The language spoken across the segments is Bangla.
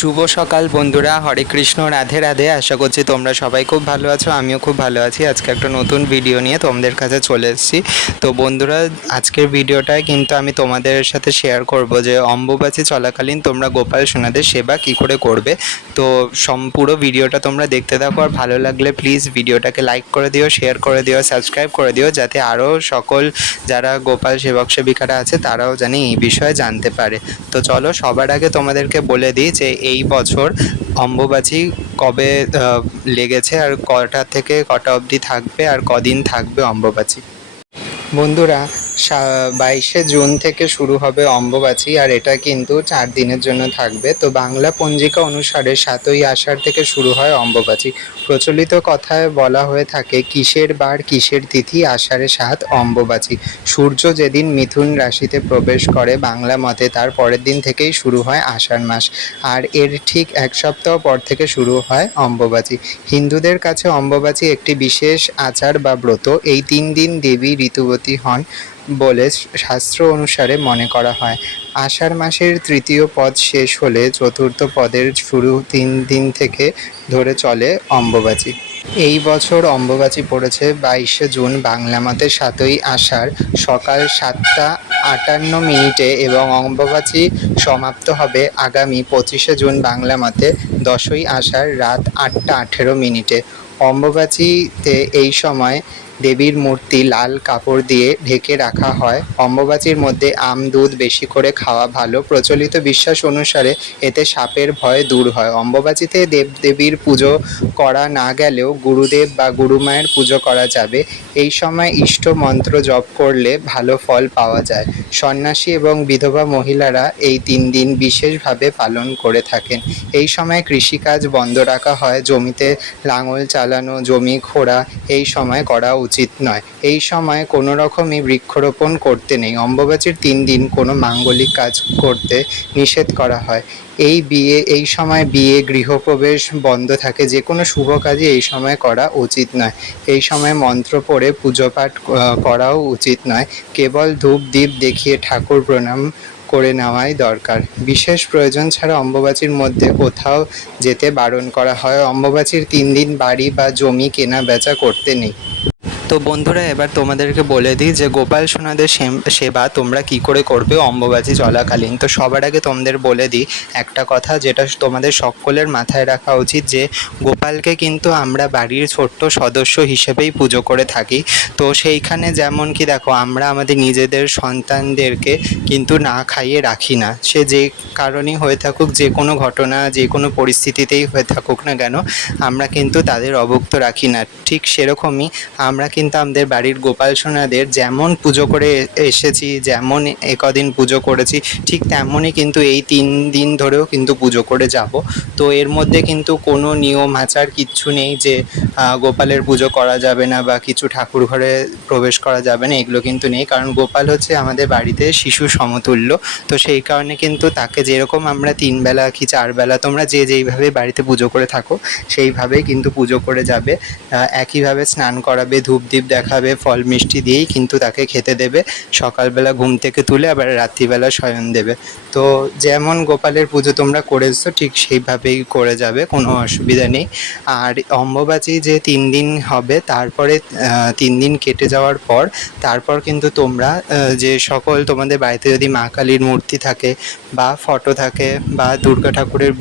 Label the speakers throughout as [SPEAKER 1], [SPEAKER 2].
[SPEAKER 1] শুভ সকাল বন্ধুরা, হরে কৃষ্ণ, রাধে রাধে। আশা করছি তোমরা সবাই খুব ভালো আছো, আমিও খুব ভালো আছি। আজকে একটা নতুন ভিডিও নিয়ে তোমাদের কাছে চলে এসেছি। তো বন্ধুরা, আজকের ভিডিওটায় কিন্তু আমি তোমাদের সাথে শেয়ার করব যে, অম্বুবাচী চলাকালীন তোমরা গোপাল সোনাদের সেবা কি করে করবে? তো সম্পূর্ণ ভিডিওটা তোমরা দেখতে থাকো। আর ভালো লাগলে প্লিজ ভিডিওটাকে লাইক করে দিও শেয়ার করে দিও সাবস্ক্রাইব করে দিও, যাতে আরও সকল যারা গোপাল সেবক সেবিকারা আছে, তারাও জানি এই বিষয়ে জানতে পারে। তো চলো, সবার আগে তোমাদেরকে বলে দিই যে এই বছর অম্বুবাচী কবে লেগেছে আর কটা থেকে কটা অবধি থাকবে আর কদিন থাকবে অম্বুবাচী? বন্ধুরা বাইশে জুন থেকে শুরু হবে অম্বুবাচী, আর এটা কিন্তু চার দিনের জন্য থাকবে। তো বাংলা পঞ্জিকা অনুসারে সাতই আষাঢ় থেকে শুরু হয় অম্বুবাচী। প্রচলিত কথায় বলা হয়ে থাকে, কিসের বার, কিসের তিথি, আষাঢ়ে সাত, অম্বুবাচী। সূর্য যেদিন মিথুন রাশিতে প্রবেশ করে বাংলা মতে, তার পরের দিন থেকেই শুরু হয় আষাঢ় মাস। আর এর ঠিক এক সপ্তাহ পর থেকে শুরু হয় অম্বুবাচী। হিন্দুদের কাছে অম্বুবাচী একটি বিশেষ আচার বা ব্রত। এই তিন দিন দেবী ঋতুবতী হন। বলে শাস্ত্র অনুসারে মনে করা হয়। আষাঢ় মাসের তৃতীয় পদ শেষ হলে চতুর্থ পদের শুরু তিন দিন থেকে ধরে চলে অম্বুবাচী। এই বছর অম্বুবাচী পড়েছে বাইশে জুন বাংলা মতে সাতই আষাঢ়, সকাল সাতটা আটান্ন মিনিটে এবং অম্বুবাচী সমাপ্ত হবে আগামী পঁচিশে জুন বাংলা মতে দশই আষাঢ়, রাত আটটা আঠেরো মিনিটে। অম্বুবাচীতে এই সময় দেবীর মূর্তি লাল কাপড় দিয়ে ঢেকে রাখা হয়। অম্বুবাচীর মধ্যে আম, দুধ বেশি করে খাওয়া ভালো। প্রচলিত বিশ্বাস অনুসারে এতে সাপের ভয় দূর হয়। অম্বুবাচীতে দেবদেবীর পুজো করা না গেলেও গুরুদেব বা গুরুমায়ের পুজো করা যাবে। এই সময় ইষ্ট মন্ত্র জপ করলে ভালো ফল পাওয়া যায়। সন্ন্যাসী এবং বিধবা মহিলারা এই তিন দিন বিশেষভাবে পালন করে থাকেন। এই সময় কৃষিকাজ বন্ধ রাখা হয়। জমিতে লাঙল চালানো, জমি খোঁড়া, এই সময় করা উচিত নয়। এই সময় কোনো রকমই বৃক্ষরোপণ করতে নেই। অম্বুবাচীর তিন দিন কোনো মাঙ্গলিক কাজ করতে নিষেধ করা হয়। এই বিয়ে, এই সময় বিয়ে, গৃহপ্রবেশ বন্ধ থাকে। যে কোনো শুভ কাজই এই সময় করা উচিত নয়। এই সময় মন্ত্র পড়ে, পুজো পাঠ করাও উচিত নয়। কেবল ধূপ দ্বীপ দেখিয়ে ঠাকুর প্রণাম করে নেওয়াই দরকার। বিশেষ প্রয়োজন ছাড়া অম্বুবাচীর মধ্যে কোথাও যেতে বারণ করা হয়। অম্বুবাচীর তিন দিন বাড়ি বা জমি কেনা বেচা করতে নেই। তো বন্ধুরা, এবার তোমাদেরকে বলে দিই যে গোপাল সোনাদের সেবা তোমরা কি করে করবে অম্বুবাচী চলাকালীন। তো সবার আগে তোমাদের বলে দিই একটা কথা যেটা তোমাদের সকলের মাথায় রাখা উচিত যে গোপালকে কিন্তু আমরা বাড়ির ছোট্ট সদস্য হিসেবেই পুজো করে থাকি। তো সেইখানে যেমন কি দেখো, আমরা আমাদের নিজেদের সন্তানদেরকে কিন্তু না খাইয়ে রাখি না। সে যে কারণেই হয়ে থাকুক, যে কোনো ঘটনা, যে কোনো পরিস্থিতিতেই হয়ে থাকুক না কেন, আমরা কিন্তু তাদের অভুক্ত রাখি না। ঠিক সেরকমই আমরা কিন্তু আমাদের বাড়ির গোপাল সোনাদের যেমন পুজো করে এসেছি, যেমন একদিন পুজো করেছি, ঠিক তেমনই কিন্তু এই তিন দিন ধরেও কিন্তু পুজো করে যাব। তো এর মধ্যে কিন্তু কোনো নিয়ম আচার কিচ্ছু নেই যে গোপালের পুজো করা যাবে না বা কিছু ঠাকুর ঘরে প্রবেশ করা যাবে না, এগুলো কিন্তু নেই। কারণ গোপাল হচ্ছে আমাদের বাড়িতে শিশু সমতুল্য, তো সেই কারণে কিন্তু তাকে যেরকম আমরা তিন বেলা কি চার বেলা তোমরা যে যেইভাবে বাড়িতে পুজো করে থাকো, সেইভাবেই কিন্তু পুজো করে যাবে। একইভাবে স্নান করাবে, ধূপ দ্বীপ দেখাবে, ফল মিষ্টি দিয়েই কিন্তু তাকে খেতে দেবে। সকালবেলা ঘুম থেকে তুলে আবার রাত্রিবেলা শয়ন দেবে। তো যেমন গোপালের পুজো তোমরা করেছ ঠিক সেইভাবেই করে যাবে, কোনো অসুবিধা নেই। আর অম্বুবাচী যে তিন দিন হবে, তারপরে তিন দিন কেটে যাওয়ার পর, তারপর কিন্তু তোমরা যে সকল তোমাদের বাড়িতে যদি মা কালীর মূর্তি থাকে বা ফটো থাকে বা দুর্গা ঠাকুরের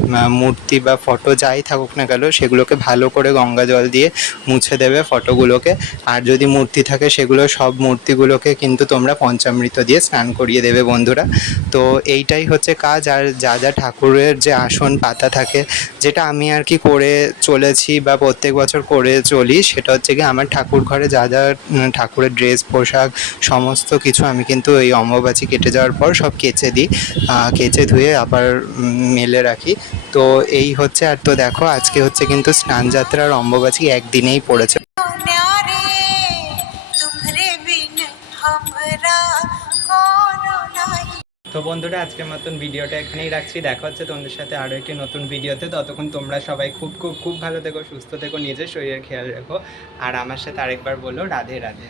[SPEAKER 1] মূর্তি বা ফটো যাই থাকুক না কেন, সেগুলোকে ভালো করে গঙ্গা জল দিয়ে মুছে দেবে ফটোগুলোকে। আর যদি মূর্তি থাকে সেগুলো সব মূর্তিগুলোকে কিন্তু তোমরা পঞ্চামৃত দিয়ে স্নান করিয়ে দেবে বন্ধুরা। তো এইটাই হচ্ছে কাজ, আর যা যা ঠাকুরের যে আসন পাতা থাকে, যেটা আমি আর কি করে চলেছি বা প্রত্যেক বছর করে চলি, সেটা হচ্ছে কি আমার ঠাকুর ঘরে যা যা ঠাকুরের ড্রেস, পোশাক, সমস্ত কিছু আমি কিন্তু এই অম্বুবাচী কেটে যাওয়ার পর সব কেচে দিই কেচে ধুয়ে আবার মেলে রাখি। তো এই হচ্ছে, আর তো দেখো, আজকে হচ্ছে কিন্তু স্নান যাত্রার অম্বুবাচী একদিনেই পড়েছে। তো বন্ধুরা, আজকের মতন ভিডিওটা এখানেই রাখছি। দেখা হচ্ছে তোমাদের সাথে আরও একটি নতুন ভিডিওতে। ততক্ষণ তোমরা সবাই খুব খুব খুব ভালো থেকো, সুস্থ থেকো, নিজের শরীরের খেয়াল রেখো। আর আমার সাথে আরেকবার বলো, রাধে রাধে।